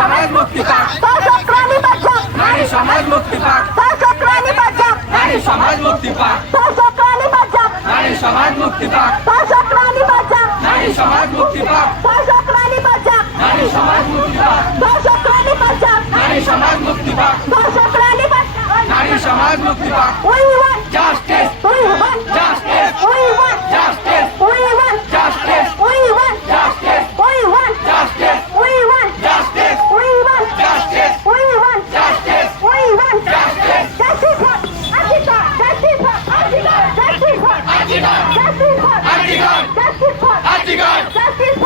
সমাজ মুক্তি পাক দর্শক প্রাণী বাচ্চা নারী সমাজ মুক্তি পাক দর্শক প্রাণী বাচ্চা নারী সমাজ মুক্তি পাক দর্শক প্রাণী বাচ্চা নারী সমাজ মুক্তি পাক দর্শক প্রাণী বাচ্চা নারী সমাজ মুক্তি পাক দর্শক প্রাণী বাচ্চা নারী সমাজ মুক্তি পাক দর্শক প্রাণী বাচ্চা নারী সমাজ মুক্তি পাক justice for